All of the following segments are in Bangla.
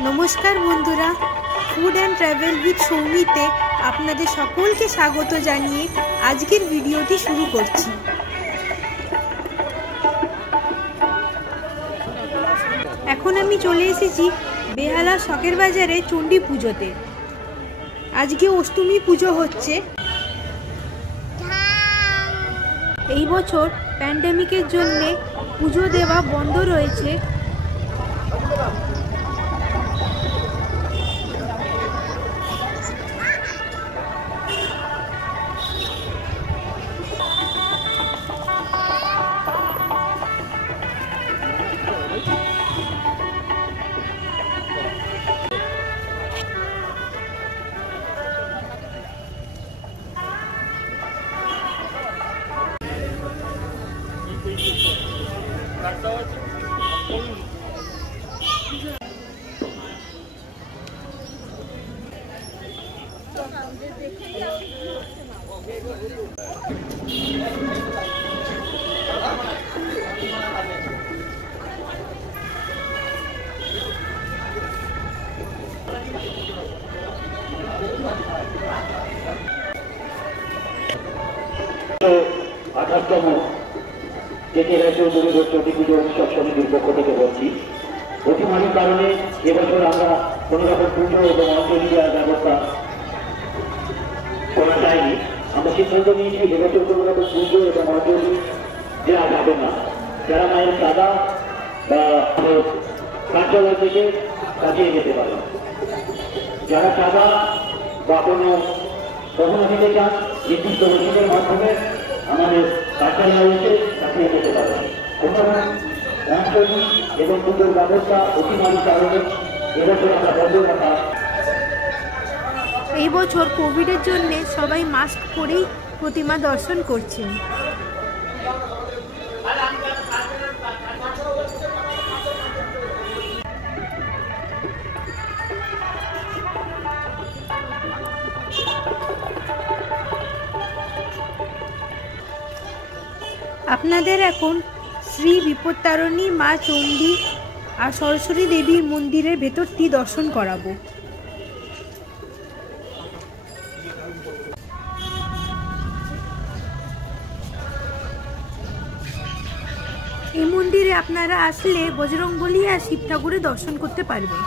नमस्कार बंधुरा फूड एंड ट्रैवल विथ सौमीते आपनादेर सकलके स्वागत जानिए आजकेर भिडियोटी शुरू करछि। एखन आमि चले एसेछि बेहाला शकेर बाजारे चंडी पुजोते। आजके अष्टमी पुजो होच्छे। এই বছর প্যান্ডেমিকের জন্য পুজো দেওয়া বন্ধ রয়েছে। আঠাশতম চণ্ডী পুজো উৎসব সমিতির পক্ষ থেকে বলছি, অতিমারির কারণে এবছর আমরা কোন রকম পুজো এবং অঞ্জলি দেওয়ার ব্যবস্থা করা যায়নি। আমরা সিদ্ধান্ত নিয়েছি এবছর কোন রকম পুজো এবং অঞ্জলি দেওয়া যাবে না। যারা মায়ের চাঁদা বা কার্যালয় থেকে কাটিয়ে যেতে পারে, যারা চাঁদা বা কোনো কখনো দিতে চান নির্দিষ্ট রসিদের মাধ্যমে আমাদের কার্যালয় এসে কাটিয়ে যেতে পারে। অঞ্চলি এবং পুজোর ব্যবস্থা অতিমারির কারণে এবছর আমরা বন্ধ রাখা। এই বছর কোভিডের জন্য সবাই মাস্ক পরেই প্রতিমা দর্শন করছেন। আপনাদের এখন শ্রী বিপত্তারিণী মা চণ্ডী আর সরস্বতী দেবীর মন্দিরের ভেতরটি দর্শন করাবো। এই মন্দিরে আপনারা আসলে বজরংবলী আর শিব ঠাকুরের দর্শন করতে পারবেন।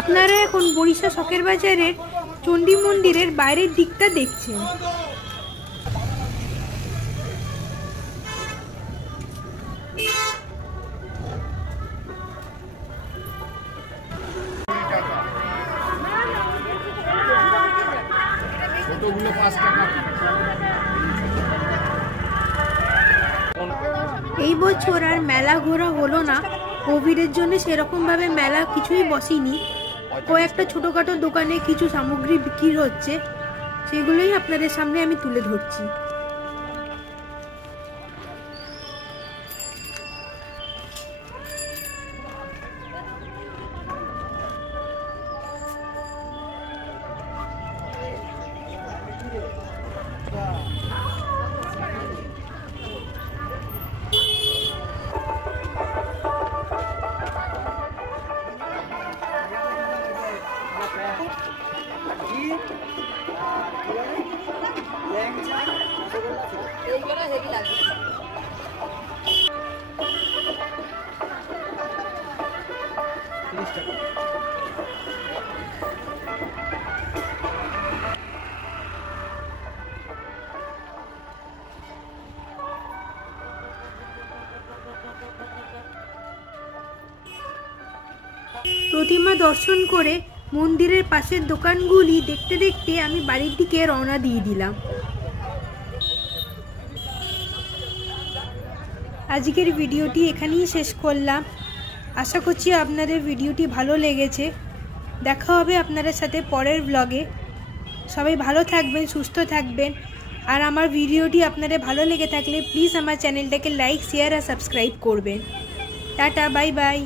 আপনারা এখন বরিশা শকের বাজারের চণ্ডী মন্দিরের বাইরের দিকটা দেখছেন। এই বছর আর মেলা ঘোরা হলো না, কোভিডের জন্য সেরকম ভাবে মেলা কিছুই বসেনি। কয়েকটা ছোটখাটো দোকানে কিছু সামগ্রী বিক্রি হচ্ছে, সেগুলোই আপনাদের সামনে আমি তুলে ধরছি। প্রতিমা দর্শন করে মন্দিরের পাশের দোকানগুলি দেখতে দেখতে আমি বাড়ির দিকে রওনা দিয়ে দিলাম। আজকের ভিডিওটি এখানেই শেষ করলাম। আশা করছি আপনাদের ভিডিওটি ভালো লেগেছে। দেখা হবে আপনাদের সাথে পরের ব্লগে। সবাই ভালো থাকবেন, সুস্থ থাকবেন। আর আমার ভিডিওটি আপনাদের ভালো লেগে থাকলে প্লিজ আমার চ্যানেলটাকে লাইক শেয়ার আর সাবস্ক্রাইব করবেন। Tata, bye bye.